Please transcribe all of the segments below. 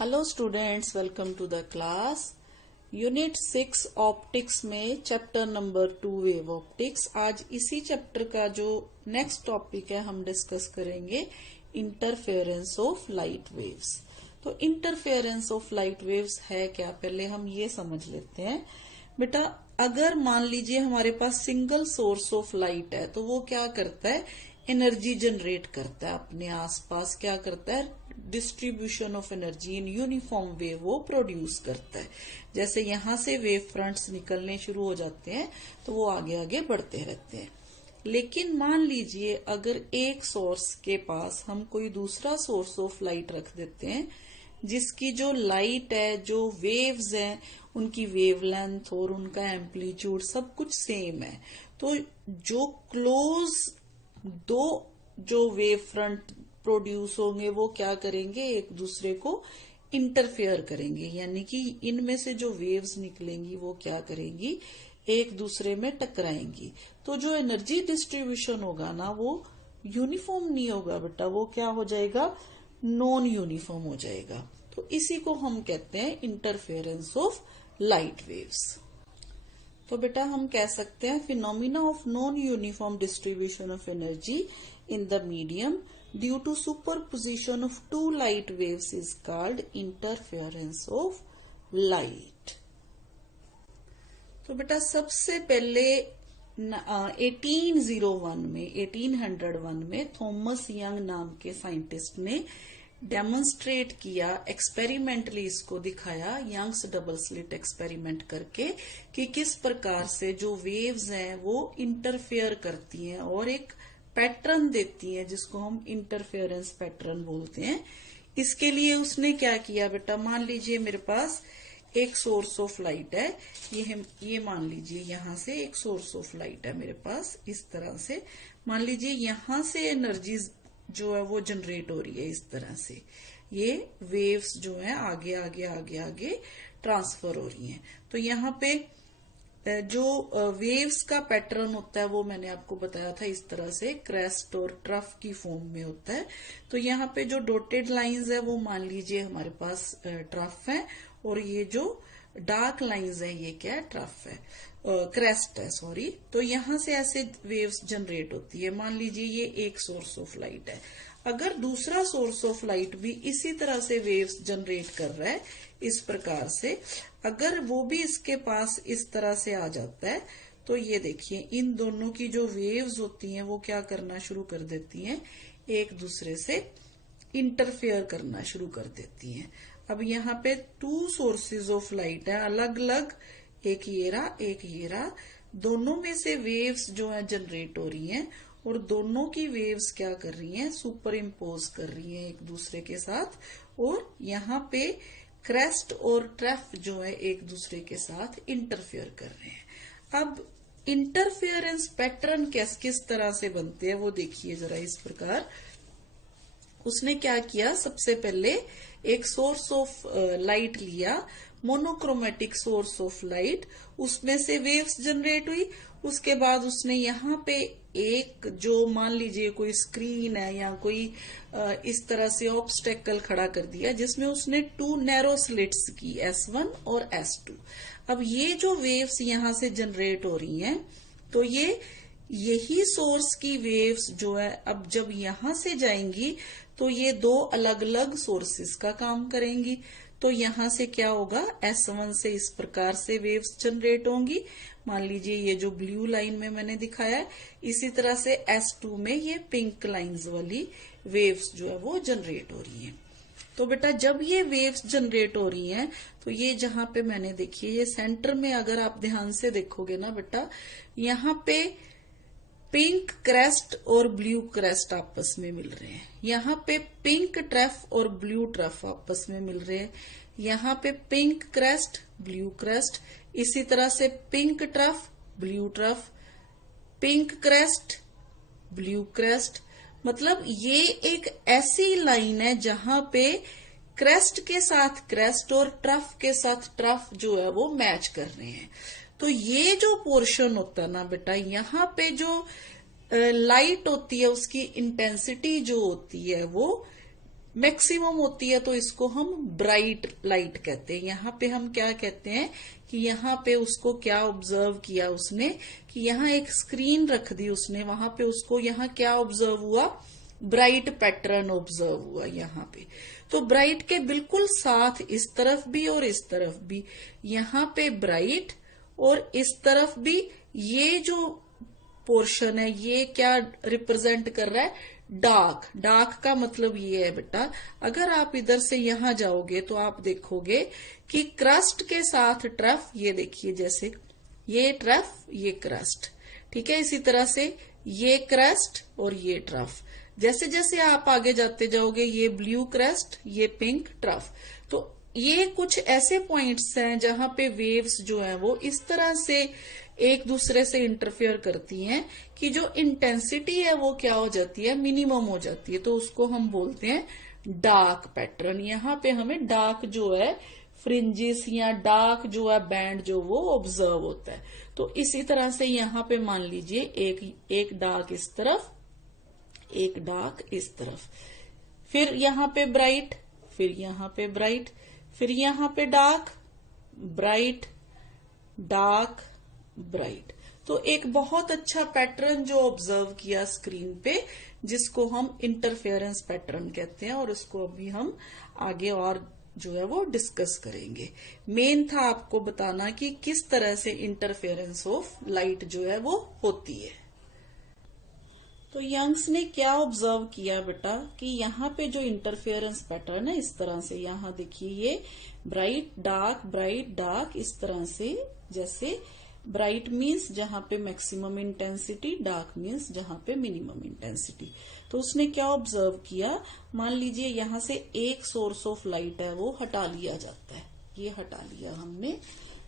Hello students, welcome to the class. Unit 6 optics में chapter number 2 wave optics. आज इसी chapter का जो नेक्स्ट टॉपिक है हम डिस्कस करेंगे इंटरफेरेंस ऑफ लाइट वेव्स। तो इंटरफेरेंस ऑफ लाइट वेव्स है क्या, पहले हम ये समझ लेते हैं। बेटा, अगर मान लीजिए हमारे पास सिंगल सोर्स ऑफ लाइट है तो वो क्या करता है, एनर्जी जनरेट करता है अपने आसपास, क्या करता है, distribution of energy in uniform way वो प्रोड्यूस करता है। जैसे यहां से वेव फ्रंट्स निकलने शुरू हो जाते हैं तो वो आगे आगे बढ़ते रहते हैं। लेकिन मान लीजिए अगर एक सोर्स के पास हम कोई दूसरा सोर्स ऑफ लाइट रख देते हैं जिसकी जो लाइट है, जो वेव्स हैं, उनकी वेवलेंथ और उनका एम्पलीट्यूड सब कुछ सेम है, तो जो क्लोज दो जो वेव फ्रंट प्रोड्यूस होंगे वो क्या करेंगे, एक दूसरे को इंटरफेयर करेंगे। यानी कि इनमें से जो वेव्स निकलेंगी वो क्या करेंगी, एक दूसरे में टकराएंगी। तो जो एनर्जी डिस्ट्रीब्यूशन होगा ना वो यूनिफॉर्म नहीं होगा बेटा, वो क्या हो जाएगा, नॉन यूनिफॉर्म हो जाएगा। तो इसी को हम कहते हैं इंटरफेरेंस ऑफ लाइट वेव्स। तो बेटा हम कह सकते हैं phenomena of non uniform distribution of energy in the medium due to superposition of two light waves is called interference of light. तो बेटा सबसे पहले 1801 में थॉमस यंग नाम के साइंटिस्ट ने डेमोन्स्ट्रेट किया, एक्सपेरिमेंटली इसको दिखाया, यंग्स डबल स्लिट एक्सपेरिमेंट करके, कि किस प्रकार से जो वेव्स हैं वो इंटरफेयर करती हैं और एक पैटर्न देती हैं जिसको हम इंटरफेरेंस पैटर्न बोलते हैं। इसके लिए उसने क्या किया बेटा, मान लीजिए मेरे पास एक सोर्स ऑफ लाइट है, ये मान लीजिए यहां से एक सोर्स ऑफ लाइट है मेरे पास, इस तरह से मान लीजिए यहां से एनर्जी जो है वो जनरेट हो रही है इस तरह से, ये वेव्स जो है आगे आगे आगे आगे ट्रांसफर हो रही हैं। तो यहाँ पे जो वेव्स का पैटर्न होता है वो मैंने आपको बताया था, इस तरह से क्रेस्ट और ट्रफ की फॉर्म में होता है। तो यहाँ पे जो डॉटेड लाइंस है वो मान लीजिए हमारे पास ट्रफ है, और ये जो डार्क लाइंस है ये क्या है, ट्रफ है, क्रेस्ट है सॉरी। तो यहां से ऐसे वेव्स जनरेट होती है। मान लीजिए ये एक सोर्स ऑफ लाइट है, अगर दूसरा सोर्स ऑफ लाइट भी इसी तरह से वेव्स जनरेट कर रहा है इस प्रकार से, अगर वो भी इसके पास इस तरह से आ जाता है तो ये देखिए इन दोनों की जो वेव्स होती हैं वो क्या करना शुरू कर देती हैं, एक दूसरे से इंटरफेयर करना शुरू कर देती हैं। अब यहाँ पे टू सोर्सेज ऑफ लाइट है अलग अलग, एक ये रहा एक ये रहा, दोनों में से वेव्स जो है जनरेट हो रही हैं और दोनों की वेव्स क्या कर रही हैं, सुपर इम्पोज कर रही हैं एक दूसरे के साथ, और यहाँ पे क्रेस्ट और ट्रफ जो है एक दूसरे के साथ इंटरफेयर कर रहे हैं। अब इंटरफेरेंस पैटर्न किस तरह से बनते हैं वो देखिए जरा इस प्रकार। उसने क्या किया, सबसे पहले एक सोर्स ऑफ लाइट लिया, मोनोक्रोमेटिक सोर्स ऑफ लाइट, उसमें से वेव्स जनरेट हुई। उसके बाद उसने यहाँ पे एक जो मान लीजिए कोई स्क्रीन है या कोई इस तरह से ऑब्स्टेकल खड़ा कर दिया जिसमें उसने टू नैरो स्लिट्स की, S1 और S2। अब ये जो वेव्स यहाँ से जनरेट हो रही हैं तो यही सोर्स की वेव्स जो है अब जब यहां से जाएंगी तो ये दो अलग अलग सोर्सेस का काम करेंगी। तो यहां से क्या होगा, S1 से इस प्रकार से वेव्स जनरेट होंगी, मान लीजिए ये जो ब्लू लाइन में मैंने दिखाया है, इसी तरह से S2 में ये पिंक लाइंस वाली वेव्स जो है वो जनरेट हो रही हैं। तो बेटा जब ये वेव्स जनरेट हो रही हैं तो ये जहां पे मैंने देखिए ये सेंटर में अगर आप ध्यान से देखोगे ना बेटा, यहाँ पे पिंक क्रेस्ट और ब्लू क्रेस्ट आपस में मिल रहे हैं, यहाँ पे पिंक ट्रफ और ब्लू ट्रफ आपस में मिल रहे हैं, यहाँ पे पिंक क्रेस्ट ब्लू क्रेस्ट, इसी तरह से pink trough blue trough, pink crest blue crest. मतलब ये एक ऐसी लाइन है जहां पे क्रेस्ट के साथ क्रेस्ट और ट्रफ के साथ ट्रफ जो है वो मैच कर रहे हैं। तो ये जो पोर्शन होता है ना बेटा, यहाँ पे जो लाइट होती है उसकी इंटेंसिटी जो होती है वो मैक्सिमम होती है तो इसको हम ब्राइट लाइट कहते हैं। यहाँ पे हम क्या कहते हैं कि यहाँ पे उसको क्या ऑब्जर्व किया उसने कि यहाँ एक स्क्रीन रख दी उसने, वहां पे उसको यहाँ क्या ऑब्जर्व हुआ, ब्राइट पैटर्न ऑब्जर्व हुआ यहाँ पे। तो ब्राइट के बिल्कुल साथ इस तरफ भी और इस तरफ भी, यहाँ पे ब्राइट और इस तरफ भी ये जो पोर्शन है ये क्या रिप्रेजेंट कर रहा है, डार्क। डार्क का मतलब ये है बेटा, अगर आप इधर से यहां जाओगे तो आप देखोगे कि क्रस्ट के साथ ट्रफ, ये देखिए जैसे ये ट्रफ ये क्रस्ट, ठीक है। इसी तरह से ये क्रस्ट और ये ट्रफ, जैसे जैसे आप आगे जाते जाओगे ये ब्लू क्रस्ट ये पिंक ट्रफ। तो ये कुछ ऐसे पॉइंट्स हैं जहां पे वेव्स जो है वो इस तरह से एक दूसरे से इंटरफेयर करती हैं कि जो इंटेंसिटी है वो क्या हो जाती है, मिनिमम हो जाती है। तो उसको हम बोलते हैं डार्क पैटर्न। यहाँ पे हमें डार्क जो है फ्रिंजेस या डार्क जो है बैंड जो वो ऑब्जर्व होता है। तो इसी तरह से यहाँ पे मान लीजिए एक डार्क इस तरफ, एक डार्क इस तरफ, फिर यहाँ पे ब्राइट, फिर यहाँ पे ब्राइट, फिर यहाँ पे डार्क, ब्राइट, डार्क, ब्राइट। तो एक बहुत अच्छा पैटर्न जो ऑब्जर्व किया स्क्रीन पे, जिसको हम इंटरफेरेंस पैटर्न कहते हैं, और इसको अभी हम आगे और जो है वो डिस्कस करेंगे। मेन था आपको बताना कि किस तरह से इंटरफेरेंस ऑफ लाइट जो है वो होती है। तो यंग्स ने क्या ऑब्जर्व किया बेटा कि यहाँ पे जो इंटरफेरेंस पैटर्न है इस तरह से, यहाँ देखिए ये ब्राइट डार्क इस तरह से, जैसे ब्राइट मीन्स जहां पे मैक्सिमम इंटेंसिटी, डार्क मीन्स जहां पे मिनिमम इंटेंसिटी। तो उसने क्या ऑब्जर्व किया, मान लीजिए यहां से एक सोर्स ऑफ लाइट है वो हटा लिया जाता है, ये हटा लिया हमने।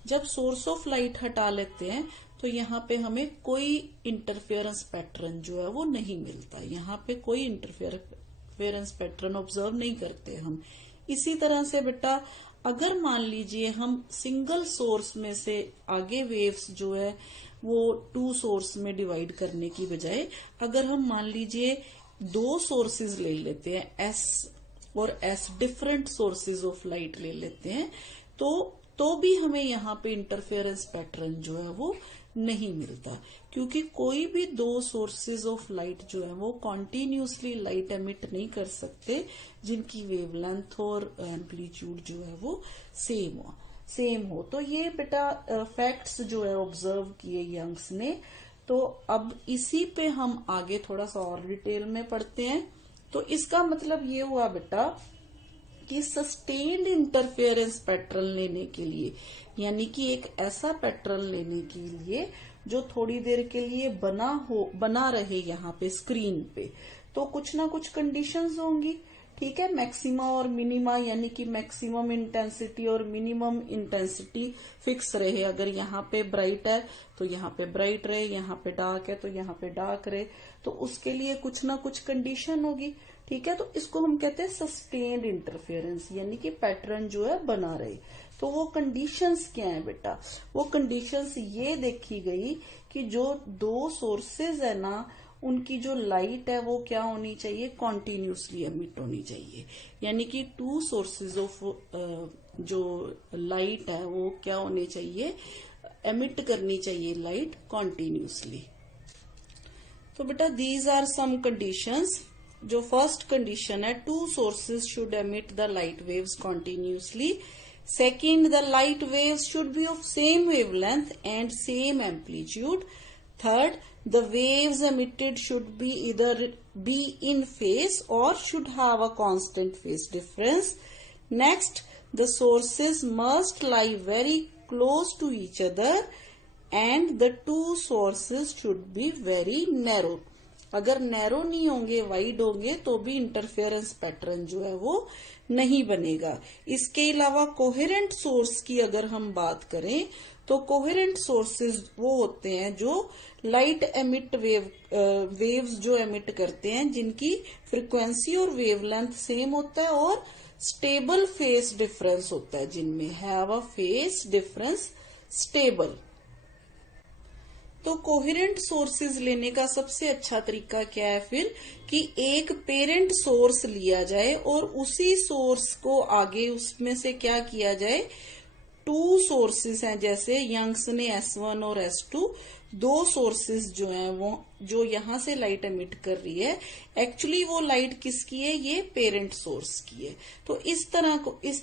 जब सोर्स ऑफ लाइट हटा लेते हैं तो यहाँ पे हमें कोई इंटरफेरेंस पैटर्न जो है वो नहीं मिलता, यहाँ पे कोई इंटरफेरेंस पैटर्न ऑब्जर्व नहीं करते हम। इसी तरह से बेटा अगर मान लीजिए हम सिंगल सोर्स में से आगे वेव्स जो है वो टू सोर्स में डिवाइड करने की बजाय अगर हम मान लीजिए दो सोर्सेज ले लेते हैं, एस और S, different sources of light ले लेते हैं, तो भी हमें यहाँ पे इंटरफेरेंस पैटर्न जो है वो नहीं मिलता, क्योंकि कोई भी दो सोर्सेज ऑफ लाइट जो है वो कॉन्टिन्यूसली लाइट एमिट नहीं कर सकते जिनकी वेवलेंथ और एम्पलीट्यूड जो है वो सेम हो। तो ये बेटा फैक्ट्स जो है ऑब्जर्व किए यंग्स ने। तो अब इसी पे हम आगे थोड़ा सा और डिटेल में पढ़ते हैं। तो इसका मतलब ये हुआ बेटा कि सस्टेन्ड इंटरफेरेंस पैटर्न लेने के लिए, यानी कि एक ऐसा पैटर्न लेने के लिए जो थोड़ी देर के लिए बना रहे यहाँ पे स्क्रीन पे, तो कुछ ना कुछ कंडीशंस होंगी, ठीक है। मैक्सिमा और मिनिमा, यानी कि मैक्सिमम इंटेंसिटी और मिनिमम इंटेंसिटी फिक्स रहे। अगर यहाँ पे ब्राइट है तो यहाँ पे ब्राइट रहे, यहाँ पे डार्क है तो यहाँ पे डार्क रहे, तो उसके लिए कुछ ना कुछ कंडीशन होगी, ठीक है। तो इसको हम कहते हैं सस्टेन्ड इंटरफेरेंस, यानी कि पैटर्न जो है बना रहे। तो वो कंडीशंस क्या है बेटा, वो कंडीशंस ये देखी गई कि जो दो सोर्सेज है ना उनकी जो लाइट है वो क्या होनी चाहिए, कॉन्टिन्यूसली एमिट होनी चाहिए, यानी कि टू सोर्सेज ऑफ जो लाइट है वो क्या होने चाहिए, एमिट करनी चाहिए लाइट कॉन्टिन्यूसली। तो बेटा दीज आर सम कंडीशंस। जो फर्स्ट कंडीशन है, two sources should emit the light waves continuously. Second, the light waves should be of same wavelength and same amplitude. Third, the waves emitted should be either be in phase or should have a constant phase difference. Next, the sources must lie very close to each other and the two sources should be very narrow. अगर narrow नहीं होंगे, wide होंगे, तो भी interference pattern जो है वो नहीं बनेगा। इसके अलावा कोहेरेंट सोर्स की अगर हम बात करें तो कोहेरेंट सोर्सेज वो होते हैं जो लाइट एमिट वेव्स जो एमिट करते हैं जिनकी फ्रीक्वेंसी और वेवलेंथ सेम होता है और स्टेबल फेस डिफरेंस होता है, जिनमें have a phase difference stable. तो कोहेरेंट सोर्सेज लेने का सबसे अच्छा तरीका क्या है फिर कि एक पेरेंट सोर्स लिया जाए और उसी सोर्स को आगे उसमें से क्या किया जाए, टू सोर्सेस हैं, जैसे यंग्स ने S1 और S2, दो सोर्सेस जो हैं वो जो यहां से लाइट एमिट कर रही है, एक्चुअली वो लाइट किसकी है, ये पेरेंट सोर्स की है। तो इस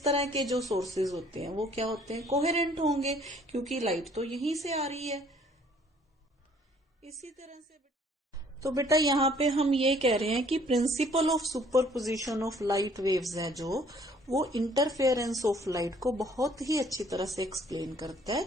तरह के जो सोर्सेस होते हैं वो क्या होते हैं, कोहेरेंट होंगे, क्योंकि लाइट तो यहीं से आ रही है। इसी तरह से तो बेटा यहाँ पे हम ये कह रहे हैं कि principle of superposition of light waves है जो, वो इंटरफेरेंस ऑफ लाइट को बहुत ही अच्छी तरह से एक्सप्लेन करता है।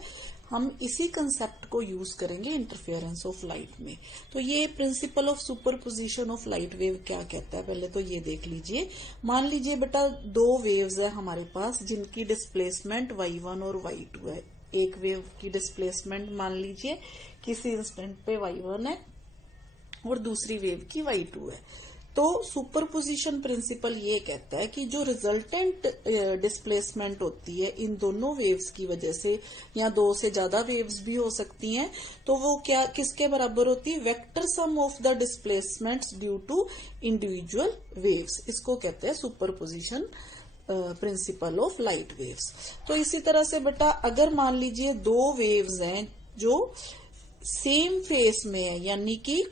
हम इसी कंसेप्ट को यूज करेंगे इंटरफेरेंस ऑफ लाइट में। तो ये principle of superposition of light wave क्या कहता है, पहले तो ये देख लीजिए। मान लीजिए बेटा दो वेव्स है हमारे पास जिनकी डिस्प्लेसमेंट y1 और y2 है। एक वेव की डिस्प्लेसमेंट मान लीजिए किसी इंस्टेंट पे y1 है और दूसरी वेव की y2 है। तो सुपरपोजिशन प्रिंसिपल ये कहता है कि जो रिजल्टेंट डिस्प्लेसमेंट होती है इन दोनों वेव्स की वजह से, या दो से ज्यादा वेव्स भी हो सकती हैं, तो वो क्या किसके बराबर होती है, vector sum of the displacements due to individual waves. इसको कहते हैं superposition principle of light waves. तो इसी तरह से बेटा अगर मान लीजिए दो वेव्स हैं जो सेम फेस में है, यानी कि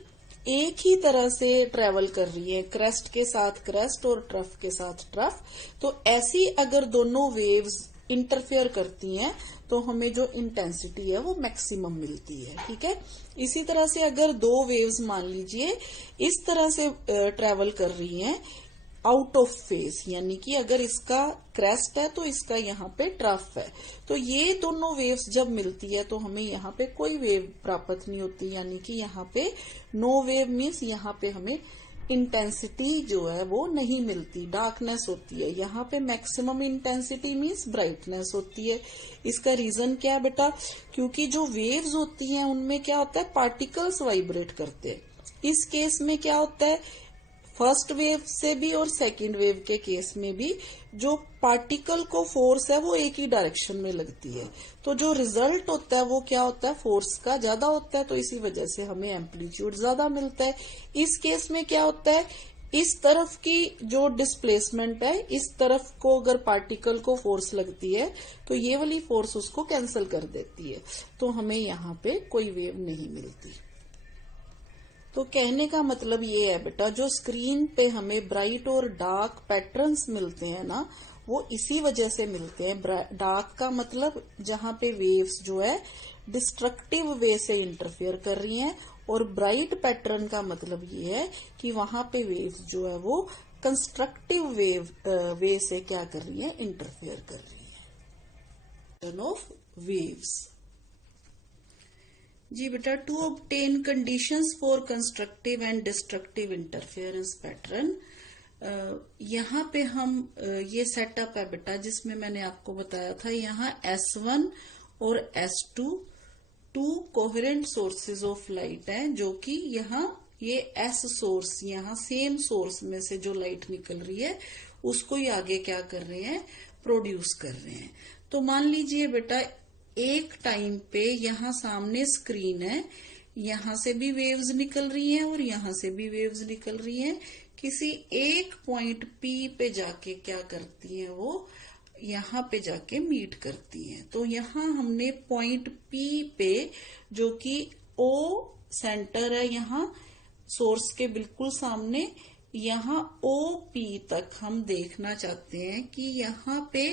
एक ही तरह से ट्रेवल कर रही है, क्रेस्ट के साथ क्रेस्ट और ट्रफ के साथ ट्रफ, तो ऐसी अगर दोनों वेव्स इंटरफेयर करती हैं तो हमें जो इंटेंसिटी है वो मैक्सिमम मिलती है। ठीक है, इसी तरह से अगर दो वेव्स मान लीजिए इस तरह से ट्रेवल कर रही हैं आउट ऑफ फेस, यानी कि अगर इसका क्रेस्ट है तो इसका यहाँ पे ट्रफ है, तो ये दोनों वेव्स जब मिलती है तो हमें यहाँ पे कोई वेव प्राप्त नहीं होती, यानी कि यहाँ पे नो वेव मीन्स यहाँ पे हमें इंटेंसिटी जो है वो नहीं मिलती, डार्कनेस होती है। यहाँ पे मैक्सिमम इंटेंसिटी मीन्स ब्राइटनेस होती है। इसका रीजन क्या है बेटा, क्योंकि जो वेव्स होती हैं उनमें क्या होता है, पार्टिकल्स वाइब्रेट करते हैं। इस केस में क्या होता है, फर्स्ट वेव से भी और सेकंड वेव के केस में भी जो पार्टिकल को फोर्स है वो एक ही डायरेक्शन में लगती है, तो जो रिजल्ट होता है वो क्या होता है, फोर्स का ज्यादा होता है, तो इसी वजह से हमें एम्पलीट्यूड ज्यादा मिलता है। इस केस में क्या होता है, इस तरफ की जो डिस्प्लेसमेंट है, इस तरफ को अगर पार्टिकल को फोर्स लगती है तो ये वाली फोर्स उसको कैंसिल कर देती है, तो हमें यहाँ पे कोई वेव नहीं मिलती। तो कहने का मतलब ये है बेटा, जो स्क्रीन पे हमें ब्राइट और डार्क पैटर्न्स मिलते हैं ना, वो इसी वजह से मिलते हैं। डार्क का मतलब जहां पे वेव्स जो है डिस्ट्रक्टिव वे से इंटरफेयर कर रही हैं, और ब्राइट पैटर्न का मतलब ये है कि वहां पे वेव्स जो है वो कंस्ट्रक्टिव वे से क्या कर रही है, इंटरफेयर कर रही है। Pattern of waves. जी बेटा, to obtain conditions for constructive and destructive interference pattern, यहाँ पे हम ये सेटअप है बेटा जिसमें मैंने आपको बताया था, यहाँ S1 और S2 to coherent sources of light हैं, जो कि यहाँ ये S सोर्स, यहाँ सेम सोर्स में से जो लाइट निकल रही है उसको ही आगे क्या कर रहे हैं, प्रोड्यूस कर रहे हैं। तो मान लीजिए बेटा एक टाइम पे यहाँ सामने स्क्रीन है, यहाँ से भी वेव्स निकल रही हैं और यहाँ से भी वेव्स निकल रही हैं, किसी एक पॉइंट P पे जाके क्या करती हैं, वो यहाँ पे जाके मीट करती हैं। तो यहाँ हमने पॉइंट P पे, जो कि O सेंटर है यहाँ सोर्स के बिल्कुल सामने, यहाँ OP तक हम देखना चाहते हैं कि यहाँ पे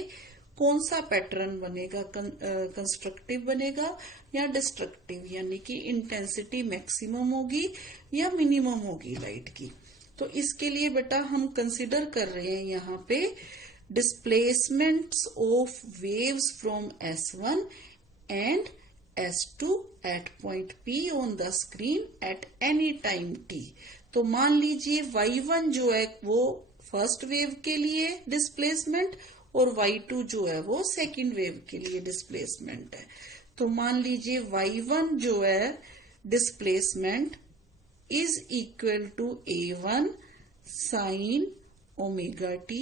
कौन सा पैटर्न बनेगा, कंस्ट्रक्टिव बनेगा या डिस्ट्रक्टिव, यानी कि इंटेंसिटी मैक्सिमम होगी या मिनिमम होगी लाइट की। तो इसके लिए बेटा हम कंसिडर कर रहे हैं यहाँ पे displacements of waves from S1 and S2 at point P on the screen at any time t। तो मान लीजिए Y1 जो है वो फर्स्ट वेव के लिए डिस्प्लेसमेंट और Y2 जो है वो सेकंड वेव के लिए डिस्प्लेसमेंट है। तो मान लीजिए Y1 जो है displacement is equal to A1 sine omega t।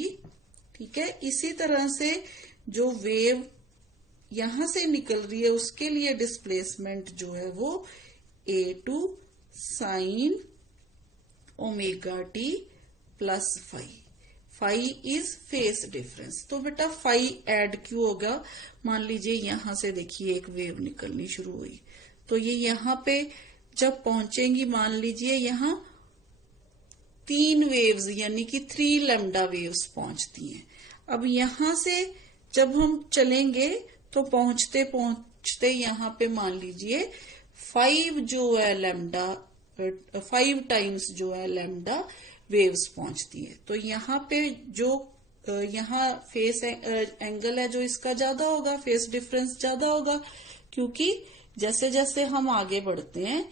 ठीक है, इसी तरह से जो वेव यहां से निकल रही है उसके लिए डिस्प्लेसमेंट जो है वो A2 sine omega t plus phi is phase difference. तो बेटा फाई ऐड क्यों होगा? मान लीजिए यहां से देखिए एक वेव निकलनी शुरू हुई, तो ये यहां पे जब पहुंचेंगी, मान लीजिए यहां 3 वेव्स यानी कि 3 लैम्डा वेव्स पहुंचती हैं। अब यहां से जब हम चलेंगे तो पहुंचते पहुंचते यहां पे मान लीजिए 5 जो है लैम्डा 5 टाइम्स जो है लैम्डा वेव्स पहुंचती है। तो यहाँ पे जो यहाँ फेस एंगल है जो इसका ज्यादा होगा, फेस डिफरेंस ज्यादा होगा, क्योंकि जैसे जैसे हम आगे बढ़ते हैं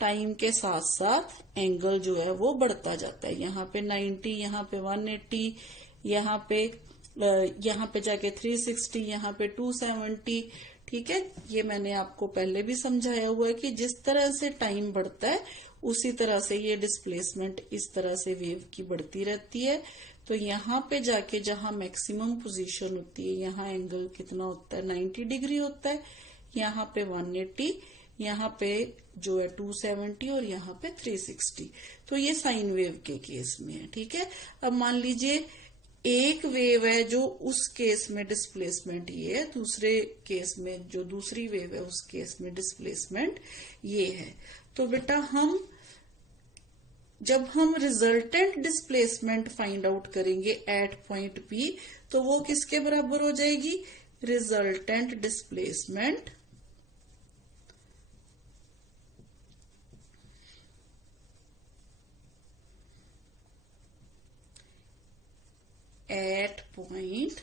टाइम के साथ साथ एंगल जो है वो बढ़ता जाता है। यहाँ पे 90, यहाँ पे 180, यहाँ पे जाके 360, यहाँ पे 270। ठीक है, ये मैंने आपको पहले भी समझाया हुआ है कि जिस तरह से टाइम बढ़ता है उसी तरह से ये डिस्प्लेसमेंट इस तरह से वेव की बढ़ती रहती है। तो यहाँ पे जाके जहां मैक्सिमम पोजीशन होती है, यहाँ एंगल कितना होता है? 90 डिग्री होता है। यहाँ पे 180, यहाँ पे जो है 270 और यहाँ पे 360। तो ये साइन वेव के केस में है। ठीक है, अब मान लीजिए एक वेव है जो उस केस में डिस्प्लेसमेंट ये है, दूसरे केस में जो दूसरी वेव है उस केस में डिस्प्लेसमेंट ये है। तो बेटा जब हम रिजल्टेंट डिस्प्लेसमेंट फाइंड आउट करेंगे एट पॉइंट P, तो वो किसके बराबर हो जाएगी? Resultant displacement eight point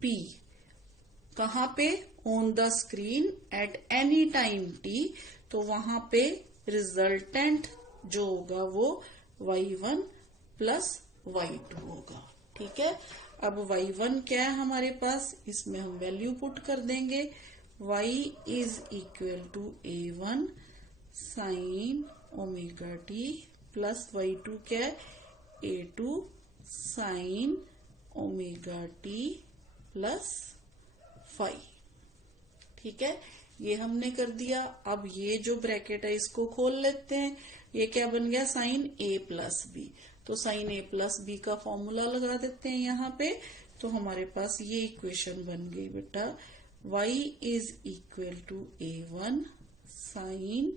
P। कहां पे? On the screen at any time T। तो वहां पे रिजल्टेंट जो होगा वो y1 प्लस y2 होगा। ठीक है, अब y1 क्या है हमारे पास? इसमें हम वैल्यू पुट कर देंगे। y is equal to A1 sine omega t plus y2 क्या है? A2 sine omega t plus phi. ठीक है, ये हमने कर दिया। अब ये जो ब्रैकेट है इसको खोल लेते हैं। ये क्या बन गया? Sine A plus B. तो साइन A प्लस बी का फॉर्मूला लगा देते हैं यहाँ पे। तो हमारे पास ये इक्वेशन बन गई बेटा, y is equal to A1 sine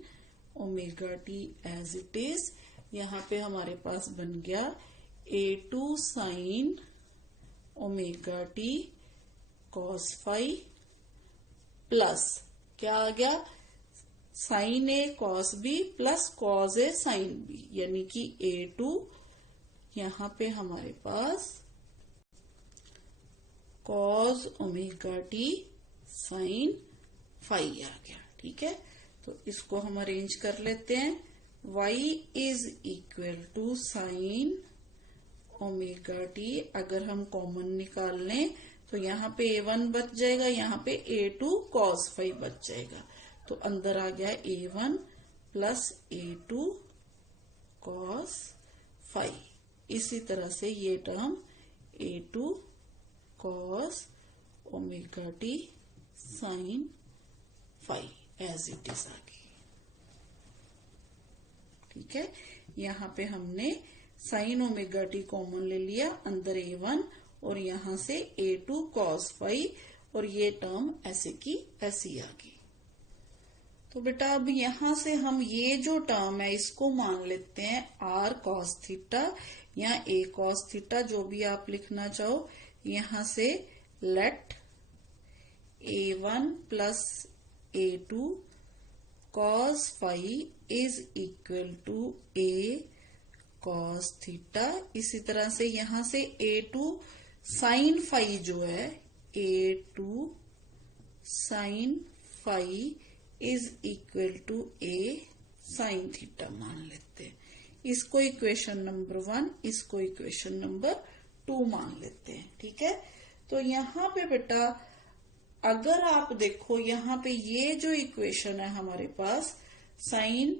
omega T as it is. यहाँ पे हमारे पास बन गया A2 sine omega T cos phi plus क्या आ गया? Sine A cos B plus cos A sine B, यानी कि A2 यहाँ पे हमारे पास cos omega T sine phi आ गया। ठीक है, तो इसको हम अरेंज कर लेते हैं। y is equal to sine omega t, अगर हम कॉमन निकाल लें तो यहाँ पे A1 बच जाएगा, यहाँ पे A2 cos फाई बच जाएगा। तो अंदर आ गया A1 plus A2 cos phi. इसी तरह से ये term A2 cos omega T sine phi as it is आ गई। ठीक है, यहाँ पे हमने साइन ओमेगा टी कॉमन ले लिया, अंदर A1 और यहां से A2 cos फाई, और ये टर्म ऐसे की ऐसी आ गई। तो बेटा अब यहां से हम ये जो टर्म है इसको मान लेते हैं R cos थीटा या A cos थीटा, जो भी आप लिखना चाहो। यहां से let A1 plus A2 cos phi is equal to A cos theta. इसी तरह से यहां से A2 साइन फाई जो है, A2 sine phi is equal to A sine theta मान लेते हैं। इसको इक्वेशन नंबर 1, इसको इक्वेशन नंबर 2 मान लेते हैं। ठीक है, तो यहाँ पे बेटा अगर आप देखो, यहाँ पे ये जो इक्वेशन है हमारे पास sine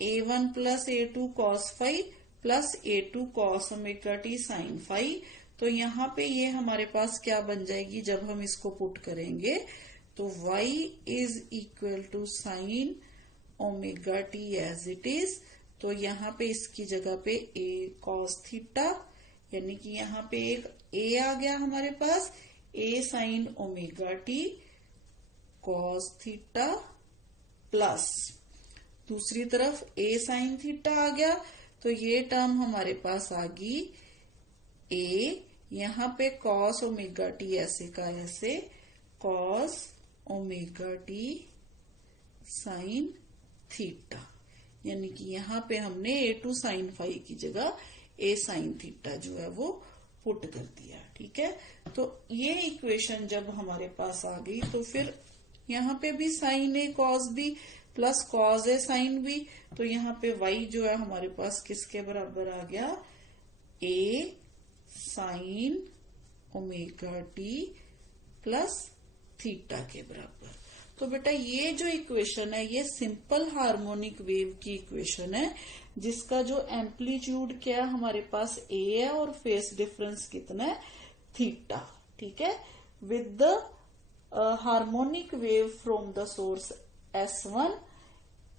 A1 plus A2 cos phi plus A2 cos omega T sine phi, तो यहाँ पे ये हमारे पास क्या बन जाएगी जब हम इसको पुट करेंगे? तो y is equal to sine omega T as it is. तो यहाँ पे इसकी जगह पे a cos थीटा, यानी कि यहाँ पे एक a आ गया हमारे पास, a sign omega T cos theta, plus दूसरी तरफ a साइन थीटा आ गया। तो ये टर्म हमारे पास आ गई a, यहाँ पे cos ओमेगा टी ऐसे का ऐसे cos omega T sine theta, यानी कि यहाँ पे हमने a2 साइन फाई की जगह a साइन थीटा जो है वो पुट कर दिया। ठीक है, तो ये इक्वेशन जब हमारे पास आ गई तो फिर यहाँ पे भी sine a cos b plus cos a sine b, तो यहाँ पे y जो है हमारे पास किसके बराबर आ गया, a sign omega t plus theta के बराबर। तो बेटा ये जो इक्वेशन है ये सिंपल हार्मोनिक वेव की इक्वेशन है, जिसका जो एम्पलीट्यूड क्या हमारे पास a है और फेस डिफरेंस कितना है, थीटा। ठीक है, with the harmonic wave from the source S1।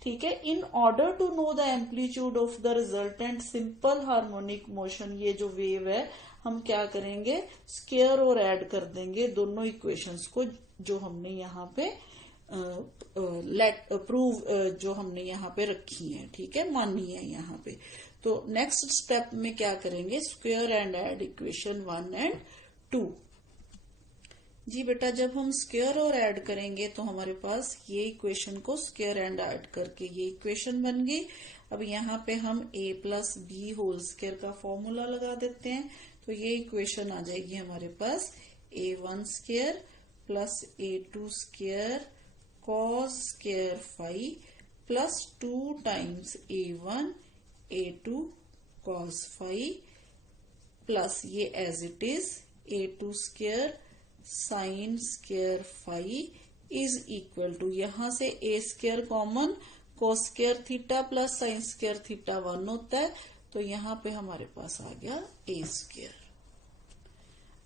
ठीक है, in order to know the amplitude of the resultant simple harmonic motion, ये जो वेव है हम क्या करेंगे, स्क्वायर और ऐड कर देंगे दोनों इक्वेशंस को जो हमने यहाँ पे प्रूव जो हमने यहाँ पे रखी है। ठीक है, मानी है यहाँ पे। तो नेक्स्ट स्टेप में क्या करेंगे, square and add equation 1 and 2। जी बेटा, जब हम स्क्वायर और ऐड करेंगे तो हमारे पास ये इक्वेशन को स्क्वायर एंड ऐड करके ये इक्वेशन बन गई। अब यहाँ पे हम a plus B whole square का फॉर्मूला लगा देते हैं, तो ये इक्वेशन आ जाएगी हमारे पास a1 square plus a2 square cos square phi plus 2 times a1 a2 cos phi plus ये as it is a2 square sine square phi is equal to, यहां से a square common, cos square theta plus sine square theta 1 होता है, तो यहाँ पे हमारे पास आ गया a square.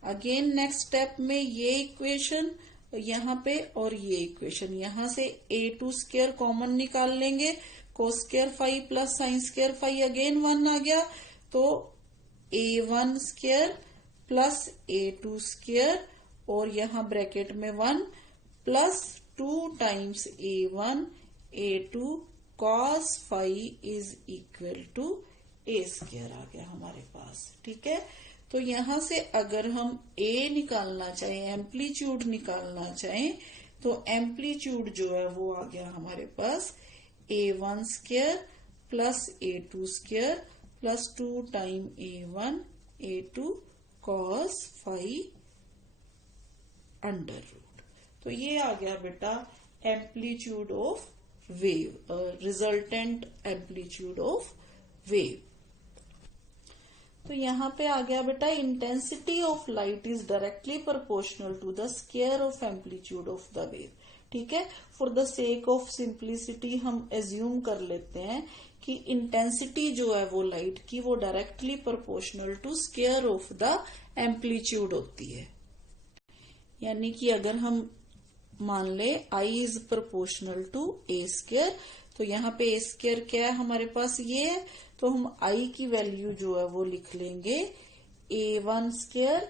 Again next step में ये इक्वेशन यहाँ पे और ये इक्वेशन, यहाँ से a2 स्क्वायर कॉमन निकाल लेंगे, cos square phi plus sine square phi again 1 आ गया, तो a1 square plus a2 square और यहाँ ब्रैकेट में 1 plus 2 times a1 a2 cos phi is equal to a square आ गया हमारे पास। ठीक है, तो यहां से अगर हम a निकालना चाहें, एम्पलीट्यूड निकालना चाहें, तो एम्पलीट्यूड जो है वो आ गया हमारे पास a1 square plus a2 square plus 2 time a1 a2 cos phi under root. तो ये आ गया बेटा amplitude of wave, resultant amplitude of wave. तो यहाँ पे आ गया बेटा intensity of light is directly proportional to the square of amplitude of the wave. ठीक है, for the sake of simplicity हम एज्यूम कर लेते हैं कि इंटेंसिटी जो है वो लाइट की वो directly proportional to square of the amplitude होती है। यानी कि अगर हम मान ले I is proportional to a square, तो यहाँ पे a स्क्वायर क्या है हमारे पास ये है, तो हम I की वैल्यू जो है वो लिख लेंगे a1 square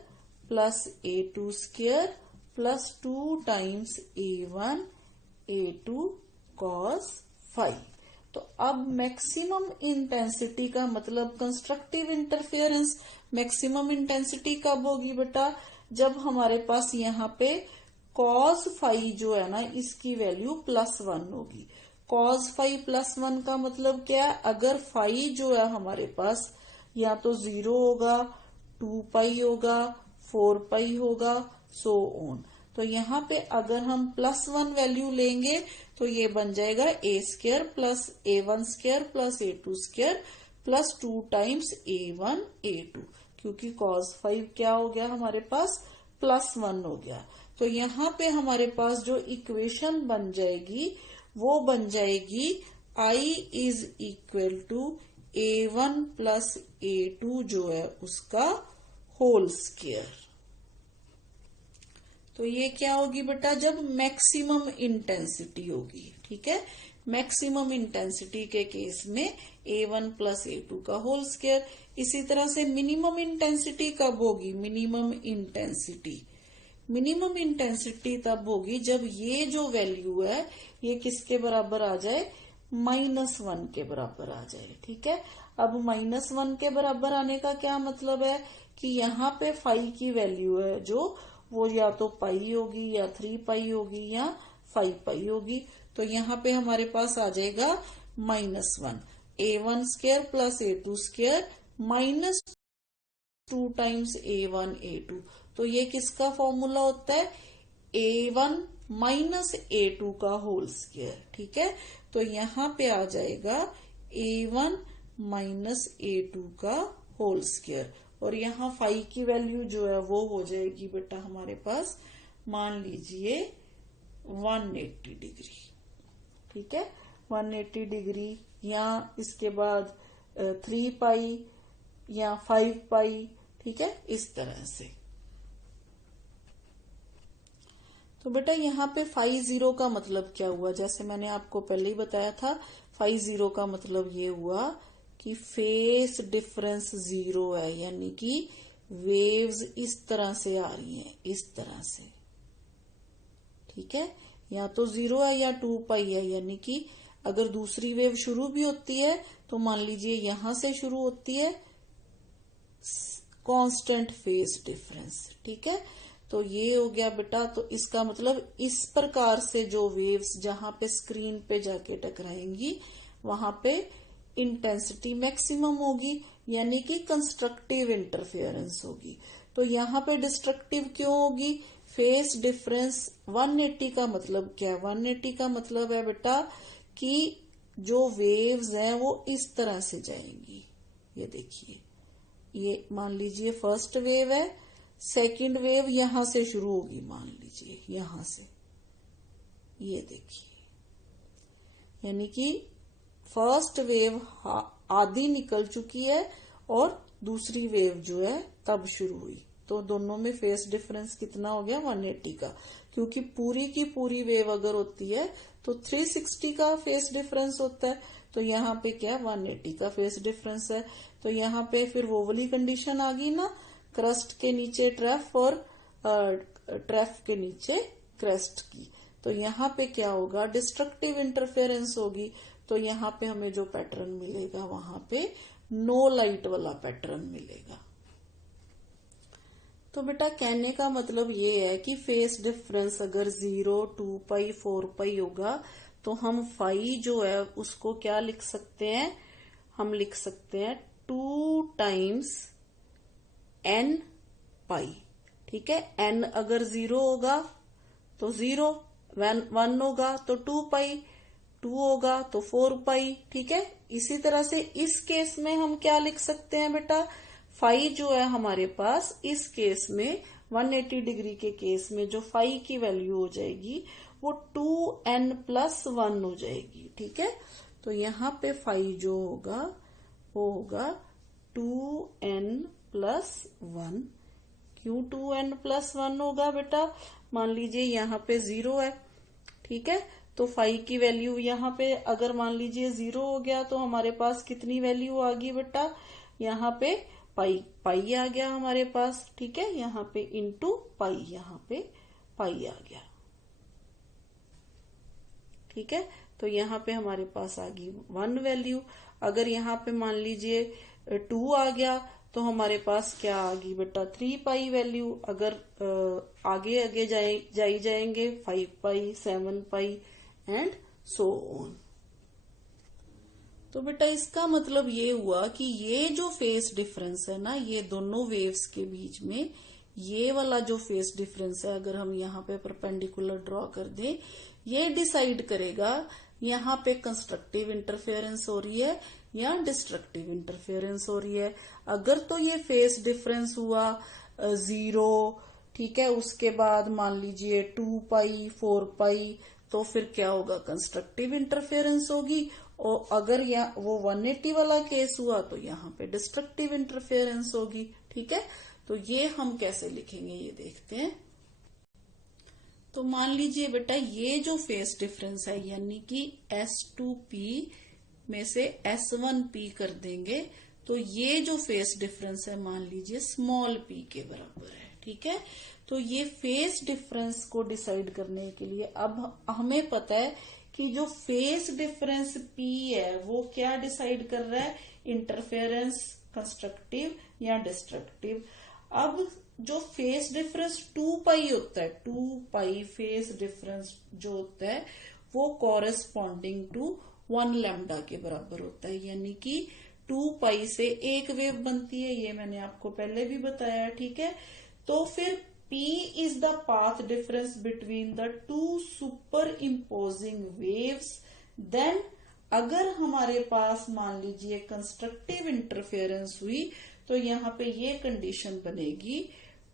plus a2 square plus 2 times a1 a2 cos phi. तो अब मैक्सिमम इंटेंसिटी का मतलब कंस्ट्रक्टिव इंटरफेरेंस, मैक्सिमम इंटेंसिटी कब होगी बेटा, जब हमारे पास यहाँ पे cos फाई जो है ना इसकी वैल्यू +1 होगी। cos फाई +1 का मतलब क्या है, अगर फाई जो है हमारे पास या तो 0 होगा, 2 पाई होगा, 4 पाई होगा, सो ऑन। तो यहाँ पे अगर हम +1 वैल्यू लेंगे तो ये बन जाएगा a square plus a1 square plus a2 square plus 2 times a1 a2, क्योंकि cos फाई क्या हो गया हमारे पास +1 हो गया। तो यहाँ पे हमारे पास जो इक्वेशन बन जाएगी वो बन जाएगी I is equal to a1 plus a2 जो है उसका होल स्क्वायर। तो ये क्या होगी बेटा, जब मैक्सिमम इंटेंसिटी होगी, ठीक है। मैक्सिमम इंटेंसिटी के केस में A1 प्लस A2 का होल स्क्वायर। इसी तरह से मिनिमम इंटेंसिटी कब होगी, मिनिमम इंटेंसिटी तब होगी जब ये जो वैल्यू है ये किसके बराबर आ जाए, -1 के बराबर आ जाए, ठीक है। अब -1 के बराबर आने का क्या मतलब है कि यहाँ पे फाई की वैल्यू है जो वो या तो पाई होगी या 3 पाई होगी या 5 पाई होगी। तो यहाँ पे हमारे पास आ जाएगा -1, A1 square plus A2 square -2 times A1 A2। तो ये किसका फॉर्मूला होता है, A1 माइनस A2 का होल स्क्वायर, ठीक है। तो यहाँ पे आ जाएगा A1 माइनस A2 का होल स्क्वायर, और यहाँ फाई की वैल्यू जो है वो हो जाएगी बेटा हमारे पास, मान लीजिए 180 डिग्री, ठीक है। 180 डिग्री, या इसके बाद 3 पाई या 5 पाई, ठीक है, इस तरह से। तो बेटा यहाँ पे फाई जीरो का मतलब क्या हुआ, जैसे मैंने आपको पहले ही बताया था, फाई जीरो का मतलब ये हुआ कि फेस डिफरेंस जीरो है, यानी कि वेव्स इस तरह से आ रही हैं, इस तरह से, ठीक है। या तो जीरो है या 2 पाई है, यानी कि अगर दूसरी वेव शुरू भी होती है तो मान लीजिए यहां से शुरू होती है कांस्टेंट फेस डिफरेंस, ठीक है। तो ये हो गया बेटा, तो इसका मतलब इस प्रकार से जो वेव्स जहां पे स्क्रीन पे जाके टकराएंगी वहां पे इंटेंसिटी मैक्सिमम होगी, यानी कि कंस्ट्रक्टिव इंटरफेरेंस होगी। तो यहाँ पे डिस्ट्रक्टिव क्यों होगी, फेस डिफरेंस 180 का मतलब क्या है, 180 का मतलब है बेटा कि जो वेव्स हैं वो इस तरह से जाएंगी। ये देखिए, ये मान लीजिए फर्स्ट वेव है, सेकंड वेव यहां से शुरू होगी, मान लीजिए यहां से, ये देखिए, यानी कि फर्स्ट वेव आधी निकल चुकी है और दूसरी वेव जो है तब शुरू हुई। तो दोनों में फेस डिफरेंस कितना हो गया, 180 का, क्योंकि पूरी की पूरी वेव अगर होती है तो 360 का फेस डिफरेंस होता है। तो यहाँ पे क्या 180 का फेस डिफरेंस है। तो यहाँ पे फिर वो वाली कंडीशन आ गई ना, क्रस्ट के नीचे ट्रैफ और ट्रैफ के नीचे क्रेस्ट की। तो यहाँ पे क्या होगा, डिस्ट्रक्टिव इंटरफेरेंस होगी। तो यहाँ पे हमें जो पैटर्न मिलेगा वहां पे नो लाइट वाला पैटर्न मिलेगा। तो बेटा कहने का मतलब ये है कि फेस डिफरेंस अगर 0, 2 पाई, 4 पाई होगा तो हम फाई जो है उसको क्या लिख सकते हैं, हम लिख सकते हैं 2 टाइम्स n पाई, ठीक है। n अगर 0 होगा तो 0, 1 होगा तो 2 पाई, 2 होगा तो 4 पाई, ठीक है। इसी तरह से इस केस में हम क्या लिख सकते हैं बेटा, फाई जो है हमारे पास इस केस में 180 डिग्री के केस में जो फाई की वैल्यू हो जाएगी वो 2n प्लस 1 हो जाएगी, ठीक है। तो यहाँ पे फाई जो होगा वो होगा 2n प्लस 1। क्यों 2n प्लस 1 होगा बेटा, मान लीजिए यहाँ पे 0 है, ठीक है। तो फाई की वैल्यू यहाँ पे अगर मान लीजिए 0 हो गया तो हमारे पास कितनी वैल्यू आ गई बेटा, यहाँ पे पाई आ गया हमारे पास, ठीक है। यहाँ पे इंटू पाई, यहाँ पे पाई आ गया, ठीक है। तो यहाँ पे हमारे पास आ गई 1 वैल्यू। अगर यहाँ पे मान लीजिए 2 आ गया तो हमारे पास क्या आ गई बेटा, 3 पाई वैल्यू। अगर आगे आगे जाएंगे 5 पाई, 7 पाई एंड सो ऑन। तो बेटा इसका मतलब ये हुआ कि ये जो फेस डिफरेंस है ना, ये दोनों वेव्स के बीच में ये वाला जो फेस डिफरेंस है, अगर हम यहाँ पे परपेंडिकुलर ड्रॉ कर दें, ये डिसाइड करेगा यहाँ पे कंस्ट्रक्टिव इंटरफेरेंस हो रही है या डिस्ट्रक्टिव इंटरफेरेंस हो रही है। अगर तो ये फेस डिफरेंस हुआ 0, ठीक है, उसके बाद मान लीजिए 2 पाई, 4 पाई, तो फिर क्या होगा, कंस्ट्रक्टिव इंटरफेरेंस होगी। और अगर वो 180 वाला केस हुआ तो यहाँ पे डिस्ट्रक्टिव इंटरफेरेंस होगी, ठीक है। तो ये हम कैसे लिखेंगे ये देखते हैं। तो मान लीजिए बेटा ये जो फेस डिफरेंस है यानी कि S2P में से S1P कर देंगे तो ये जो फेस डिफरेंस है मान लीजिए स्मॉल p के बराबर है। ठीक है, तो ये फेस डिफरेंस को डिसाइड करने के लिए अब हमें पता है कि जो फेस डिफरेंस P है वो क्या डिसाइड कर रहा है, इंटरफेरेंस कंस्ट्रक्टिव या डिस्ट्रक्टिव। अब जो फेस डिफरेंस 2 पाई होता है, 2 पाई फेस डिफरेंस जो होता है वो कॉरेस्पॉन्डिंग टू 1 लैम्डा के बराबर होता है, यानी कि 2 पाई से एक वेव बनती है, ये मैंने आपको पहले भी बताया। ठीक है, तो फिर P is the path difference between the two superimposing waves। then अगर हमारे पास मान लीजिए कंस्ट्रक्टिव इंटरफेरेंस हुई तो यहाँ पे ये कंडीशन बनेगी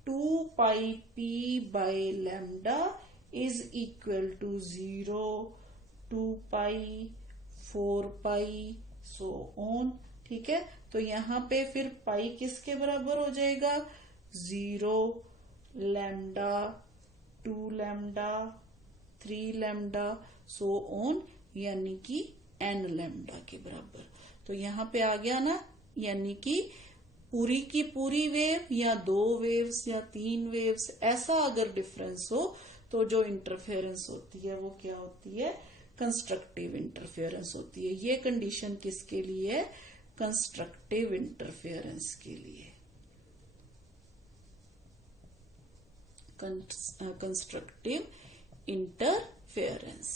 2 pi P by lambda is equal to 0, 2 pi, 4 pi, so on. ठीक है, तो यहाँ पे फिर पाई किसके बराबर हो जाएगा, 0, lambda, 2 lambda, 3 lambda, so on, यानी कि n लैम्डा के बराबर। तो यहाँ पे आ गया ना, यानी कि पूरी की पूरी वेव या 2 वेव्स या 3 वेव्स ऐसा अगर डिफरेंस हो तो जो इंटरफेरेंस होती है वो क्या होती है, कंस्ट्रक्टिव इंटरफेरेंस होती है। ये कंडीशन किसके लिए है, कंस्ट्रक्टिव इंटरफेरेंस के लिए, कंस्ट्रक्टिव इंटरफेरेंस।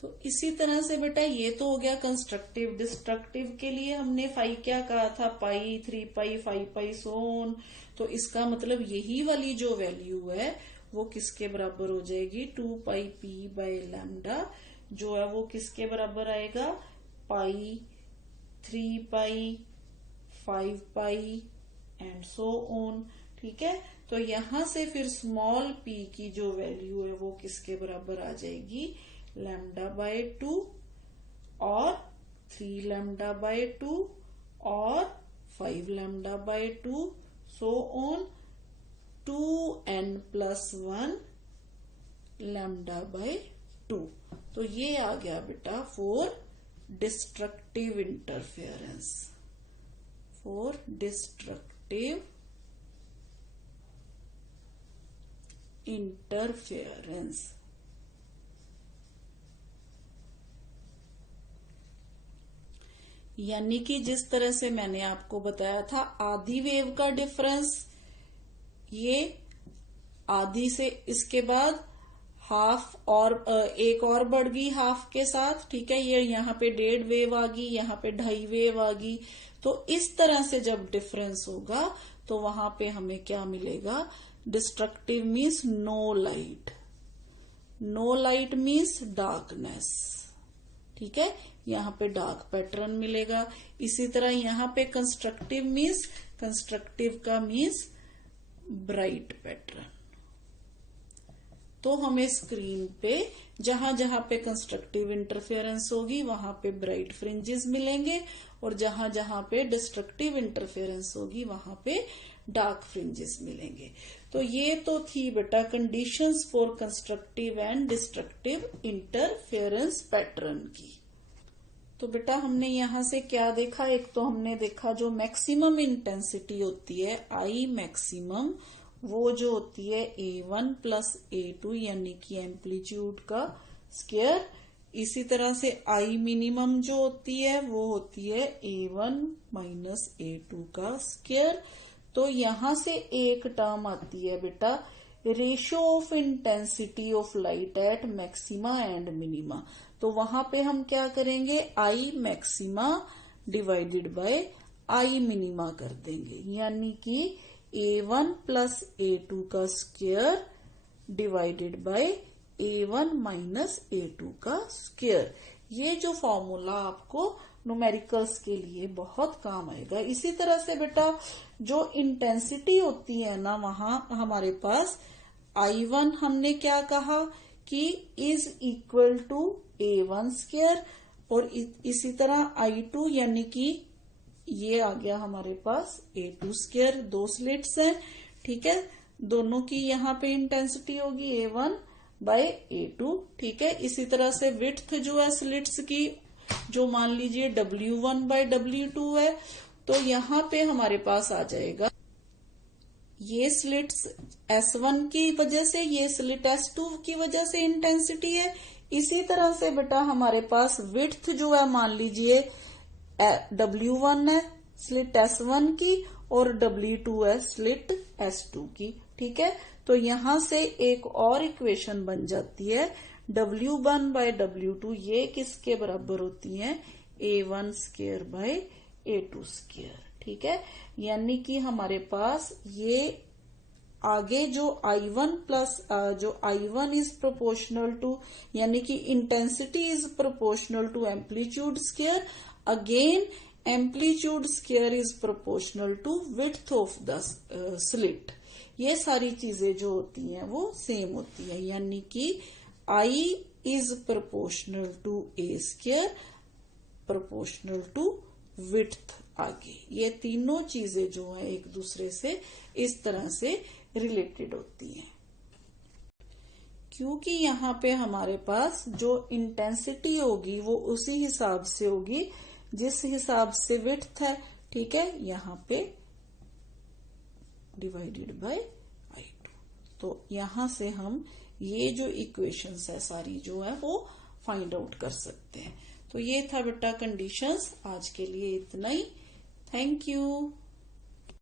तो इसी तरह से बेटा ये तो हो गया कंस्ट्रक्टिव। डिस्ट्रक्टिव के लिए हमने फाई क्या कहा था, पाई, 3 पाई, 5 पाई, सोन। तो इसका मतलब यही वाली जो वैल्यू है वो किसके बराबर हो जाएगी, 2 पाई P बाय लैम्डा जो है वो किसके बराबर आएगा, पाई, 3 पाई, 5 पाई एंड सो ऑन। ठीक है, तो यहां से फिर स्मॉल p की जो वैल्यू है वो किसके बराबर आ जाएगी, लैम्डा बाय 2 और 3 लैम्डा बाय 2 और 5 lambda by 2 so on 2n+1 lambda by 2। तो ये आ गया बेटा for destructive interference, for destructive interference. यानी कि जिस तरह से मैंने आपको बताया था आधी वेव का डिफरेंस, ये आधी से इसके बाद हाफ और एक और बढ़ गई हाफ के साथ। ठीक है, ये यहाँ पे 1.5 वेव आ गई, यहाँ पे 2.5 वेव आ गई। तो इस तरह से जब डिफरेंस होगा तो वहां पे हमें क्या मिलेगा, destructive means no light, no light means darkness. ठीक है, यहाँ पे डार्क पैटर्न मिलेगा। इसी तरह यहाँ पे कंस्ट्रक्टिव मीन्स, कंस्ट्रक्टिव का मीन्स ब्राइट पैटर्न। तो हमें स्क्रीन पे जहां जहां पे कंस्ट्रक्टिव इंटरफेरेंस होगी वहां पे ब्राइट फ्रिंजेस मिलेंगे और जहां जहां पे डिस्ट्रक्टिव इंटरफेरेंस होगी वहां पे डार्क फ्रिंजेस मिलेंगे। तो ये तो थी बेटा conditions for constructive and destructive interference pattern की। तो बेटा हमने यहां से क्या देखा, एक तो हमने देखा जो मैक्सिमम इंटेंसिटी होती है आई मैक्सिमम, वो जो होती है A1 प्लस A2 यानी कि एम्पलीट्यूड का स्क्वायर। इसी तरह से आई मिनिमम जो होती है वो होती है A1 माइनस A2 का स्क्वायर। तो यहां से एक टर्म आती है बेटा ratio of intensity of light at maxima and minima. तो वहां पे हम क्या करेंगे, I maxima divided by I minima कर देंगे, यानी कि A1 प्लस A2 का square divided by A1 minus A2 का स्क्वायर। ये जो फॉर्मूला आपको न्यूमेरिकल्स के लिए बहुत काम आएगा। इसी तरह से बेटा जो इंटेंसिटी होती है ना, वहां हमारे पास I1 हमने क्या कहा कि is equal to A1 square और इसी तरह I2 यानी कि ये आ गया हमारे पास A2 स्क्वायर, 2 स्लिट्स हैं, ठीक है। दोनों की यहाँ पे इंटेंसिटी होगी A1 बाय A2, ठीक है। इसी तरह से विड्थ जो है स्लिट्स की, जो मान लीजिए W1 बाय W2 है, तो यहाँ पे हमारे पास आ जाएगा ये स्लिट्स S1 की वजह से, ये स्लिट S2 की वजह से इंटेंसिटी है। इसी तरह से बेटा हमारे पास विड्थ जो है मान लीजिए W1 है स्लिट S1 की और W2 है स्लिट S2 की, ठीक है। तो यहां से एक और इक्वेशन बन जाती है W1 बाय W2, ये किसके बराबर होती है A1 square by A2 square, ठीक है। यानी कि हमारे पास ये आगे जो I1 प्लस जो I1 इज प्रोपोर्शनल टू, यानी कि intensity is proportional to amplitude square, again amplitude square is proportional to width of the slit. ये सारी चीजें जो होती हैं वो सेम होती है, यानी कि I is proportional to A square proportional to width. आगे ये तीनों चीजें जो है एक दूसरे से इस तरह से रिलेटेड होती हैं, क्योंकि यहाँ पे हमारे पास जो इंटेंसिटी होगी वो उसी हिसाब से होगी जिस हिसाब से विड्थ है, ठीक है। यहाँ पे डिवाइडेड बाय I2। तो यहां से हम ये जो इक्वेशंस है सारी जो है वो फाइंड आउट कर सकते हैं। तो ये था बेटा कंडीशंस। आज के लिए इतना ही। Thank you.